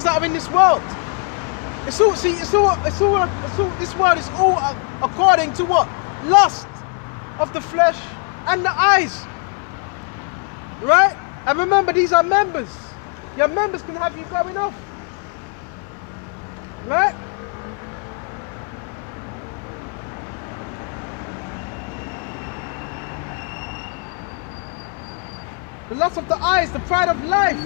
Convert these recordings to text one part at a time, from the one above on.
things that are in this world. This world is all according to what? Lust of the flesh and the eyes. Right? And remember, these are members. Your members can have you going off. Right? The lust of the eyes, the pride of life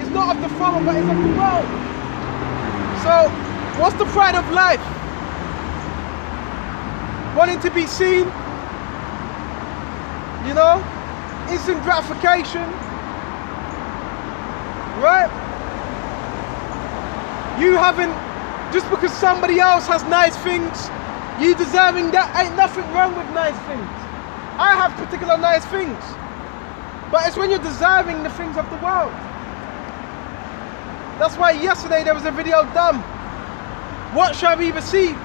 is not of the Father, but is of the world. So, what's the pride of life? Wanting to be seen, you know, instant gratification, right? You haven't, just because somebody else has nice things, you deserving that. Ain't nothing wrong with nice things. I have particular nice things, but it's when you're deserving the things of the world. That's why yesterday there was a video done. What shall we receive?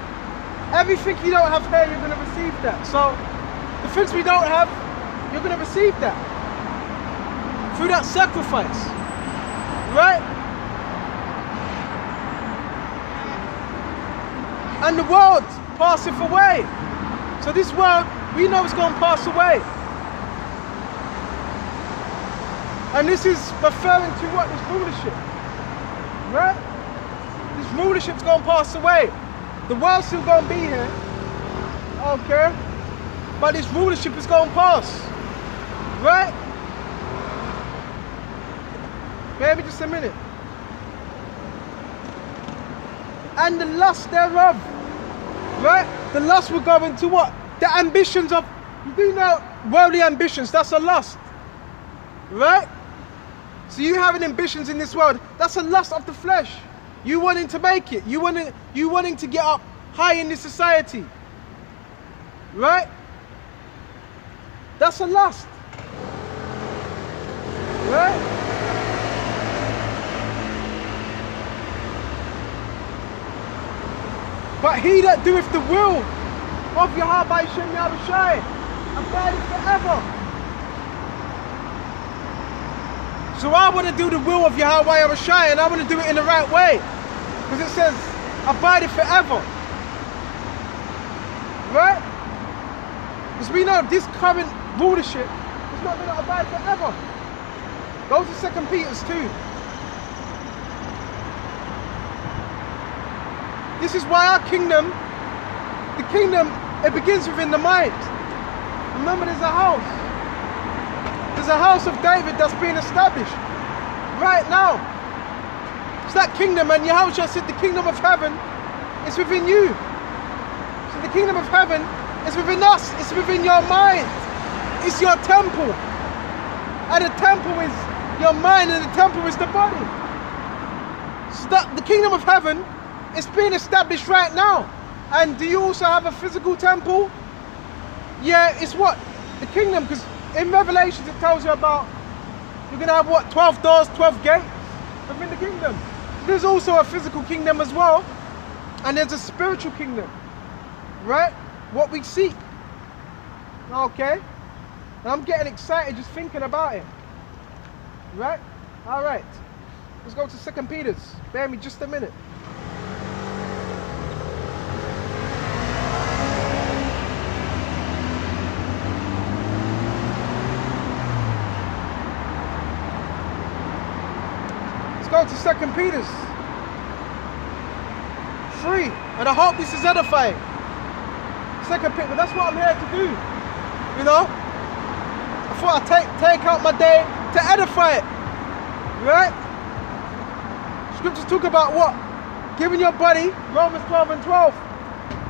Everything you don't have here, you're going to receive that. So the things we don't have, you're going to receive that through that sacrifice, right? And the world passeth away. So this world, we know it's going to pass away. And this is referring to what? This rulership, right? This rulership's going to pass away. The world's still going to be here. I don't care. But this rulership is going to pass. Right? Bear me just a minute. And the lust thereof. Right? The lust will go into what? The ambitions of, you do know, worldly ambitions, that's a lust. Right? So you having ambitions in this world, that's a lust of the flesh. You wanting to make it. You wanting to get up high in this society. Right? That's a lust. Right? But he that doeth the will of Yahawashi abideth forever. So I want to do the will of Yahawashi, and I want to do it in the right way. Because it says, abideth forever. Right? Because we know this current rulership is not going to abide forever. Go to 2 Peter 2. This is why our kingdom, the kingdom, it begins within the mind. Remember, there's a house. There's a house of David that's being established right now. It's that kingdom, and Yahawashi said the kingdom of heaven is within you. So the kingdom of heaven is within us. It's within your mind. It's your temple. And the temple is your mind, and the temple is the body. So that the kingdom of heaven is being established right now. And do you also have a physical temple? Yeah, it's what? The kingdom, because in Revelations it tells you about, you're going to have what? 12 doors, 12 gates within the kingdom. There's also a physical kingdom as well. And there's a spiritual kingdom. Right? What we seek. Okay? And I'm getting excited just thinking about it. Right? Alright. Let's go to 2 Peter. Bear me just a minute. Go to 2 Peter 3, and I hope this is edifying. 2 Peter, that's what I'm here to do. You know, I thought I'd take out my day to edify it. Right? Scriptures talk about what? Giving your body, Romans 12 and 12.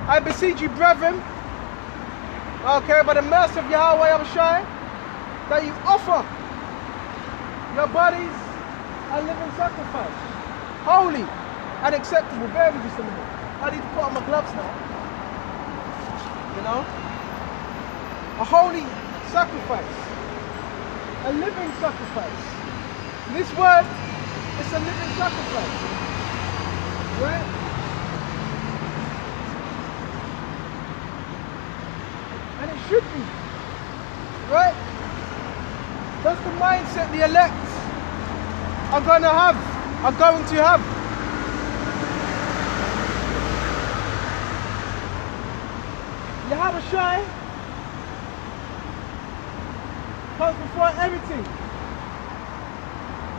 I beseech you, brethren, okay, by the mercy of Yahawashi, that you offer your bodies a living sacrifice, holy and acceptable. Bear with me just a minute. I need to put on my gloves now. You know? A holy sacrifice. A living sacrifice. This word is a living sacrifice. Right? And it should be. Right? That's the mindset the elect are going to have. are going to have. Yahawashi comes before everything.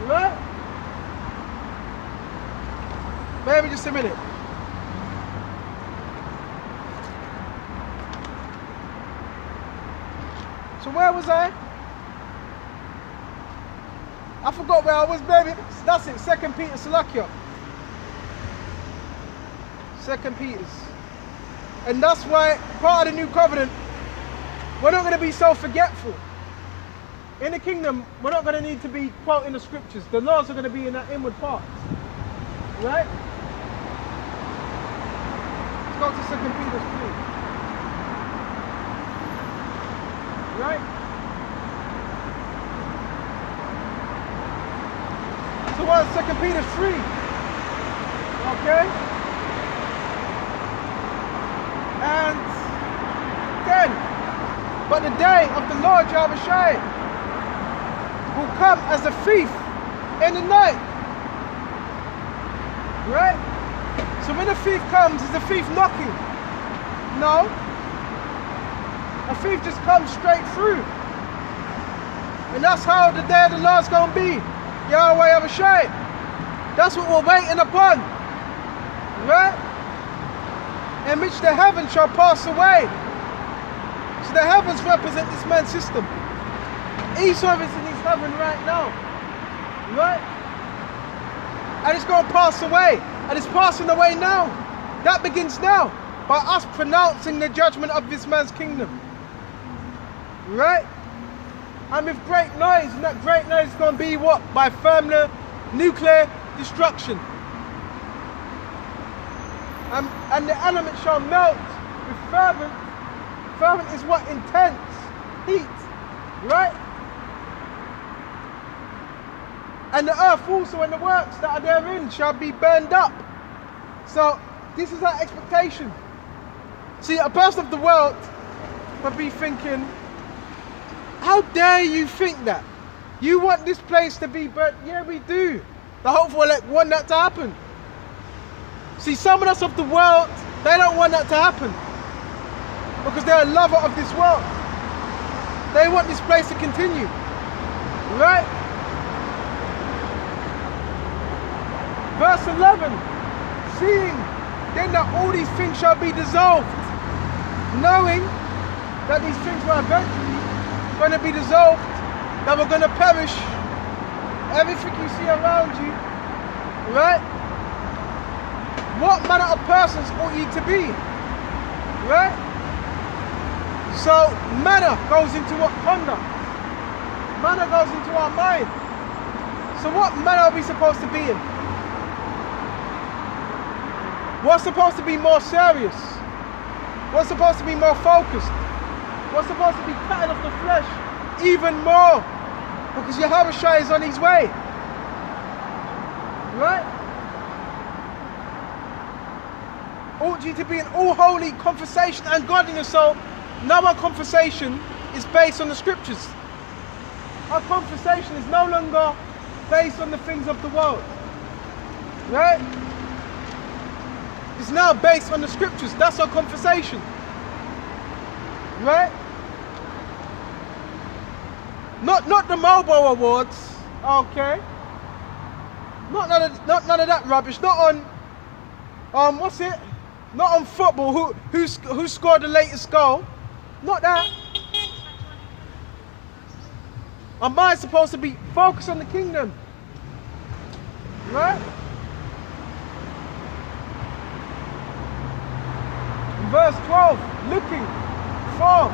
Right? Maybe just a minute. So where was I? I forgot where I was, baby. That's it, 2 Peter Salakia. 2 Peter's. And that's why part of the new covenant, we're not going to be so forgetful. In the kingdom, we're not going to need to be quoting the scriptures. The laws are going to be in that inward part. Right? Let's go to 2 Peter's 3. Right? So what is 2 Peter 3? Okay? And 10. But the day of the Lord Yahawashi will come as a thief in the night. Right? So when a thief comes, is the thief knocking? No. A thief just comes straight through. And that's how the day of the Lord's going to be. Yahweh Yahawashi. That's what we're waiting upon. Right? In which the heavens shall pass away. So the heavens represent this man's system. Esau is in his heaven right now. Right? And it's going to pass away. And it's passing away now. That begins now. By us pronouncing the judgment of this man's kingdom. Right? And with great noise, and that great noise is going to be what? By nuclear destruction. And the elements shall melt with fervent. Fervent is what? Intense heat. Right? And the earth also and the works that are therein shall be burned up. So this is our expectation. See, a person of the world would be thinking, how dare you think that? You want this place to be burnt? Yeah, we do. The hopeful elect want that to happen. See, some of us of the world, they don't want that to happen. Because they're a lover of this world. They want this place to continue. Right? Verse 11. Seeing then that all these things shall be dissolved. Knowing that these things were eventually going to be dissolved. That we're going to perish. Everything you see around you. Right? What manner of persons ought ye to be? Right? So, manner goes into what? Conduct. Manner goes into our mind. So what manner are we supposed to be in? What's supposed to be more serious? What's supposed to be more focused? What's supposed to be cutting off the flesh even more? Because Yahawashi is on his way. Right? Ought you to be in all holy conversation and godliness. So now our conversation is based on the scriptures. Our conversation is no longer based on the things of the world. Right? It's now based on the scriptures. That's our conversation. Right? Not the mobile awards. Okay. Not none of that rubbish. Not on what's it? Not on football. Who scored the latest goal? Not that. Our mind's supposed to be focused on the kingdom. Right? In verse 12, looking for,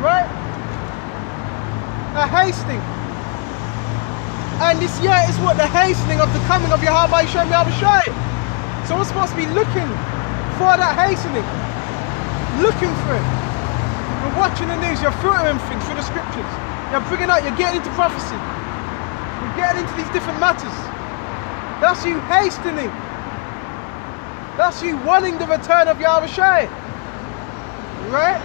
right? A hastening. And this year is what? The hastening of the coming of Yahawashi. So we're supposed to be looking for that hastening. Looking for it. You're watching the news, you're filtering things through the scriptures. You're bringing out, you're getting into prophecy. You're getting into these different matters. That's you hastening. That's you wanting the return of Yahawashi. Right?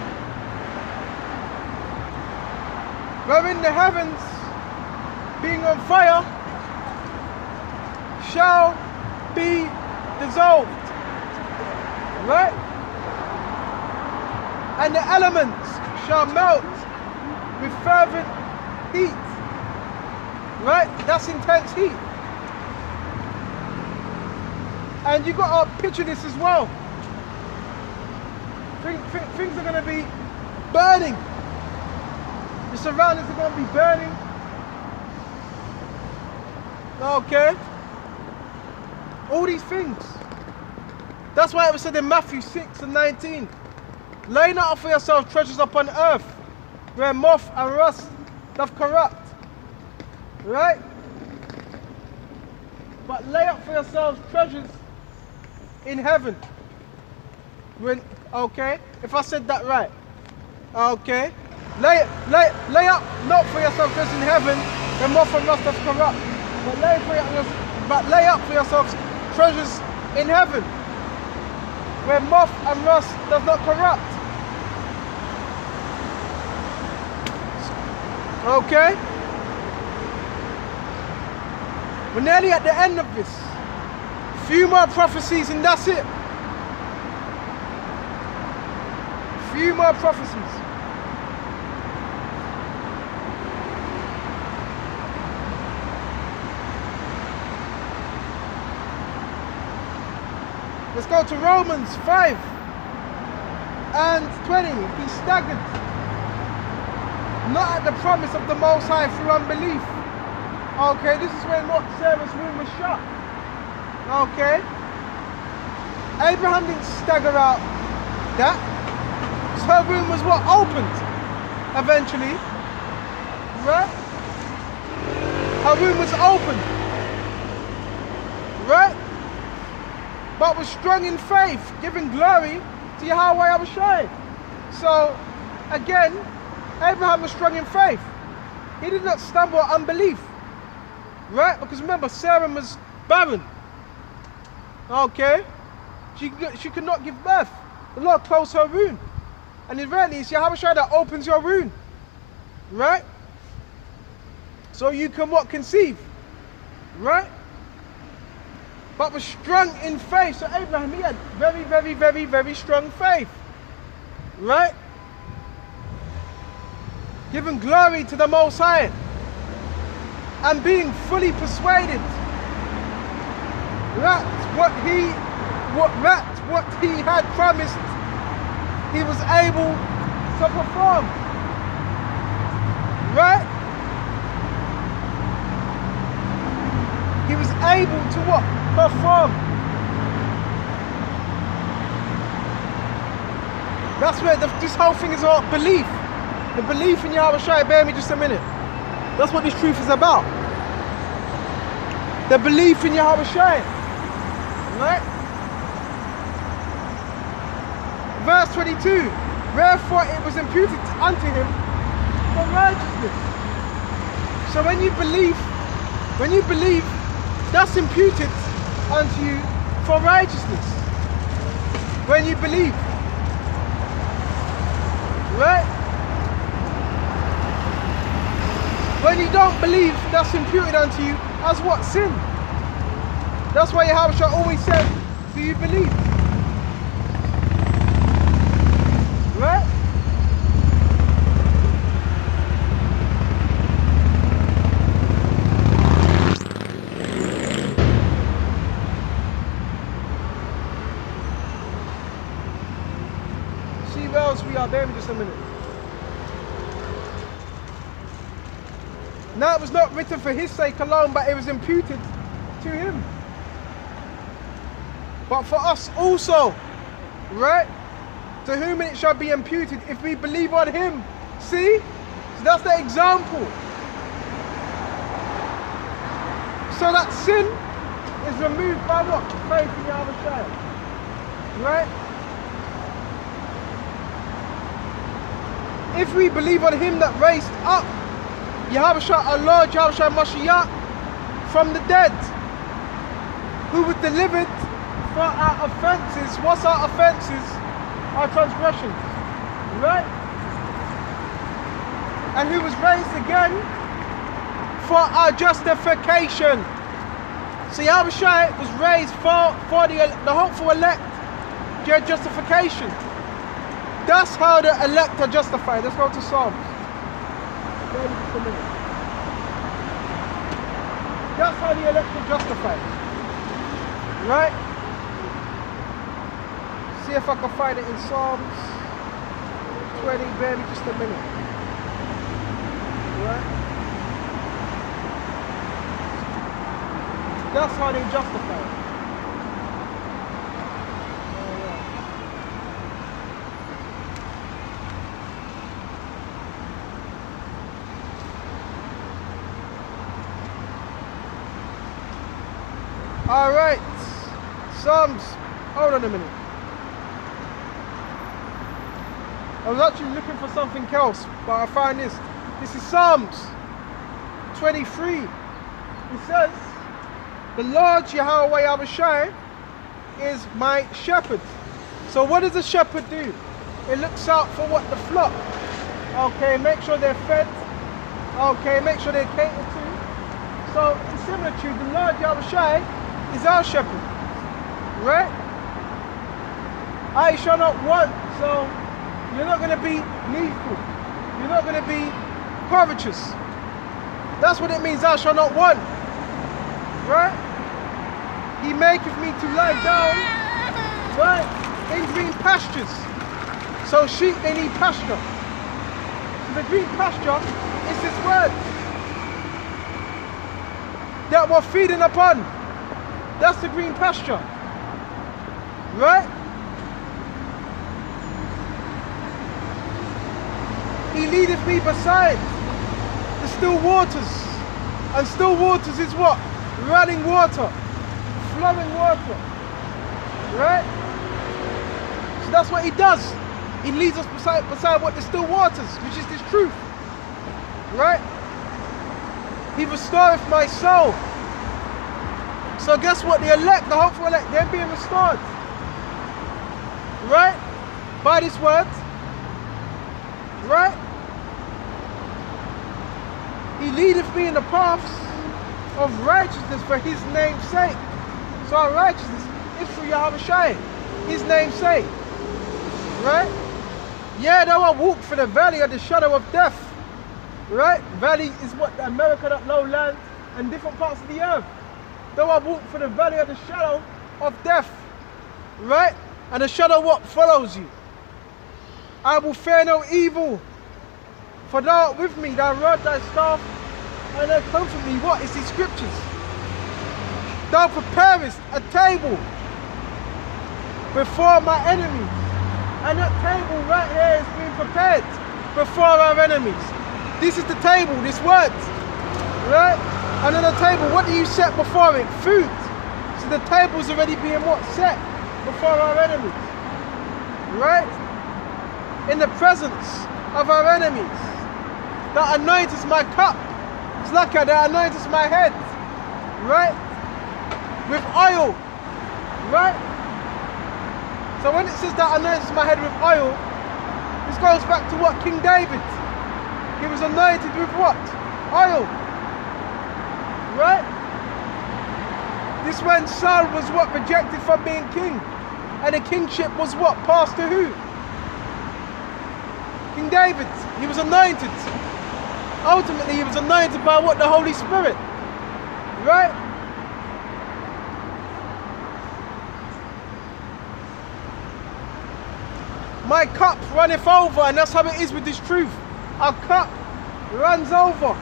We're in the heavens being on fire. shall be dissolved. Right? And the elements shall melt with fervent heat. Right? That's intense heat. And you got to picture this as well. Things are going to be burning. The surroundings are going to be burning. Okay? All these things. That's why it was said in Matthew 6:19. Lay not up for yourselves treasures upon earth, where moth and rust doth corrupt. Right? But lay up for yourselves treasures in heaven. Okay? If I said that right. Okay? Lay up not for yourselves treasures in heaven, where moth and rust doth corrupt. But lay up for yourselves treasures in heaven, where moth and rust does not corrupt. Okay? We're nearly at the end of this. Few more prophecies and that's it. Few more prophecies. Let's go to Romans 5 and 20. Be staggered, not at the promise of the Most High through unbelief. Okay, this is when what Sarah's womb was shut. Okay. Abraham didn't stagger out that. So her womb was what? Opened. Eventually. Right? Her womb was opened. Right? But was strong in faith, giving glory to Yahawashi. So, again, Abraham was strong in faith. He did not stumble at unbelief. Right? Because remember, Sarah was barren. Okay? She could not give birth. The Lord closed her womb. And in reality, it's Yahawashi that opens your womb. Right? So you can what? Conceive. Right? But was strong in faith. So Abraham, he had very, very, very, very strong faith. Right? Giving glory to the Most High. And being fully persuaded that what he had promised, he was able to perform. Right? He was able to what? Perform. That's where this whole thing is about belief. The belief in Yahawashi. Bear me just a minute. That's what this truth is about. The belief in Yahawashi. Right? Verse 22. Wherefore it was imputed unto him for righteousness. So when you believe, that's imputed unto you for righteousness. When you believe. Right? When you don't believe, that's imputed unto you as what? Sin. That's why Yahawashi always said, do you believe? Right? See where else we are. Bear me just a minute. Now it was not written for his sake alone, but it was imputed to him. But for us also, right? To whom it shall be imputed if we believe on him. See? So that's the example. So that sin is removed by what? Faith in Yahawashi. Right? If we believe on him that raised up Yahawashi, our Lord, Yahawashi Mashiach, from the dead, who was delivered for our offences. What's our offences? Our transgressions. Right? And who was raised again for our justification. So Yahawashi was raised for the hopeful elect, their justification. That's how the elect are justified. Let's go to Psalms. That's how the elect are justified. Right? See if I can find it in Psalms 20, bear me just a minute. Right? That's how they justify it. All right, Psalms, hold on a minute. I was actually looking for something else, but I found this. This is Psalms 23. It says, the Lord Yahawah Yahawashi is my shepherd. So what does a shepherd do? It looks out for what? The flock. Okay, make sure they're fed. Okay, make sure they're catered to. So in similitude, the Lord Yahawashi is our shepherd, right? I shall not want, so you're not going to be needful. You're not going to be covetous. That's what it means, I shall not want, right? He maketh me to lie down, right, in green pastures. So sheep, they need pasture. So the green pasture is this word that we're feeding upon. That's the green pasture, right? He leadeth me beside the still waters. And still waters is what? Running water, flowing water, right? So that's what he does. He leads us beside what? The still waters, which is this truth, right? He restoreth my soul. So guess what? The elect, the hopeful elect, they're being restored. Right? By this word. Right? He leadeth me in the paths of righteousness for his name's sake. So our righteousness is through Yahawashi, his name's sake. Right? Yeah, though I walk through the valley of the shadow of death. Right? Valley is what? America, that lowland, and different parts of the earth. Though I walk through the valley of the shadow of death, right? And the shadow what follows you. I will fear no evil, for thou art with me, thy rod, thy staff, and they comfort me. What is these scriptures? Thou preparest a table before my enemies. And that table right here is being prepared before our enemies. This is the table, this word, right? And on the table, what do you set before it? Food. So the table's already being what? Set before our enemies. Right? In the presence of our enemies. That anoints my cup. It's like that anoints my head. Right? With oil. Right? So when it says that anoints my head with oil, this goes back to what? King David. He was anointed with what? Oil. Right? This when Saul was what? Rejected from being king. And the kingship was what? Passed to who? King David. He was anointed. Ultimately, he was anointed by what? The Holy Spirit. Right? My cup runneth over, and that's how it is with this truth. Our cup runs over.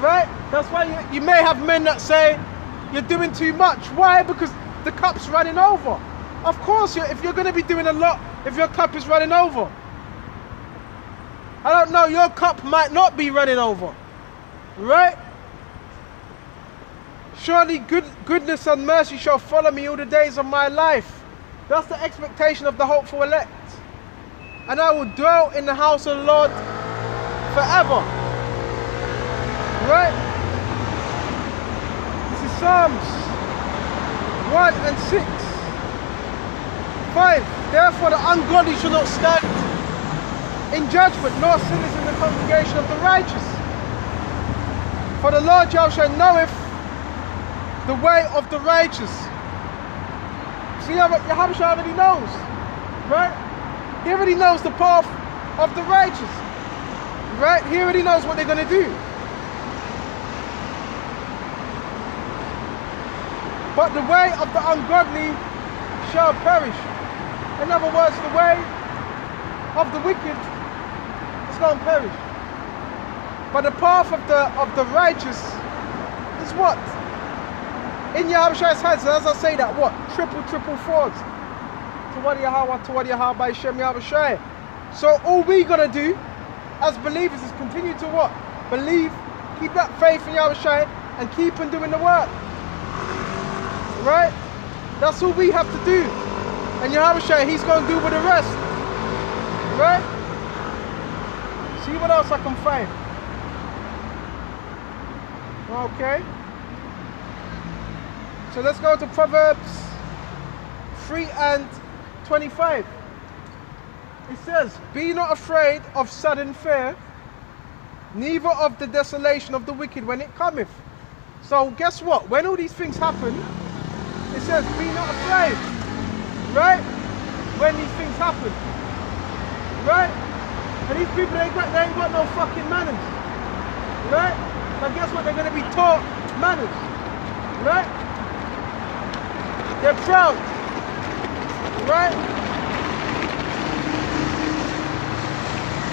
Right? That's why you may have men that say you're doing too much. Why? Because the cup's running over. Of course, if you're going to be doing a lot, if your cup is running over. I don't know, your cup might not be running over. Right? Surely goodness and mercy shall follow me all the days of my life. That's the expectation of the hopeful elect. And I will dwell in the house of the Lord forever. Right? This is Psalms 1 and 6. 5. Therefore the ungodly shall not stand in judgment, nor sinners in the congregation of the righteous. For the Lord Yahawashi knoweth the way of the righteous. See, Yahawashi already knows, right? He already knows the path of the righteous, right? He already knows what they're going to do. But the way of the ungodly shall perish. In other words, the way of the wicked is going to perish. But the path of the righteous is what? In Yahawashi's hands. As I say that, what? Triple frauds. Toward Yahawah, toward Yahawah, by Shem Yahawashi. So all we got to do as believers is continue to what? Believe, keep that faith in Yahawashi, and keep on doing the work. Right? That's all we have to do. And Yahawashi, he's going to do with the rest. Right? See what else I can find. Okay. So let's go to Proverbs 3:25. It says, "Be not afraid of sudden fear, neither of the desolation of the wicked when it cometh." So guess what? When all these things happen, it says, "Be not afraid." Right? When these things happen. Right? And these people, they ain't got no fucking manners. Right? But guess what? They're going to be taught manners. Right? They're proud. Right?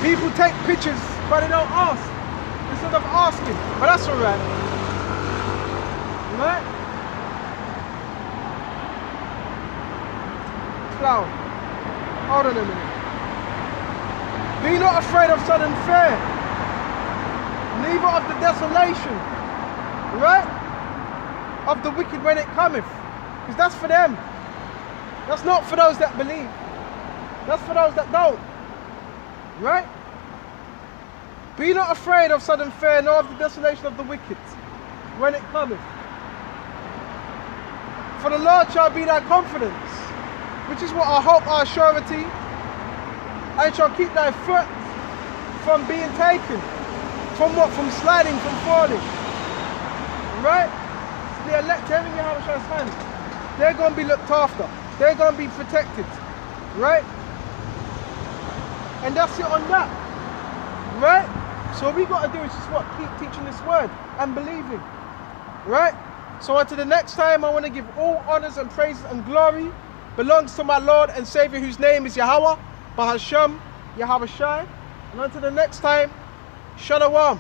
People take pictures, but they don't ask. Instead of asking. But that's alright. Right? Clown. Hold on a minute. Be not afraid of sudden fear, neither of the desolation, right? Of the wicked when it cometh. Because that's for them. That's not for those that believe. That's for those that don't. Right? Be not afraid of sudden fear, nor of the desolation of the wicked when it cometh. For the Lord shall be thy confidence, which is what our hope, our surety, and shall keep thy foot from being taken. From what? From sliding, from falling. Right? So the elect, they're in Yahawashi's hands. They're going to be looked after. They're going to be protected. Right? And that's it on that. Right? So what we got to do is just what? Keep teaching this word and believing. Right? So until the next time, I want to give all honors and praises and glory belongs to my Lord and Savior, whose name is Yahawah, Bahashem, Yahawashi. And until the next time, Shalom.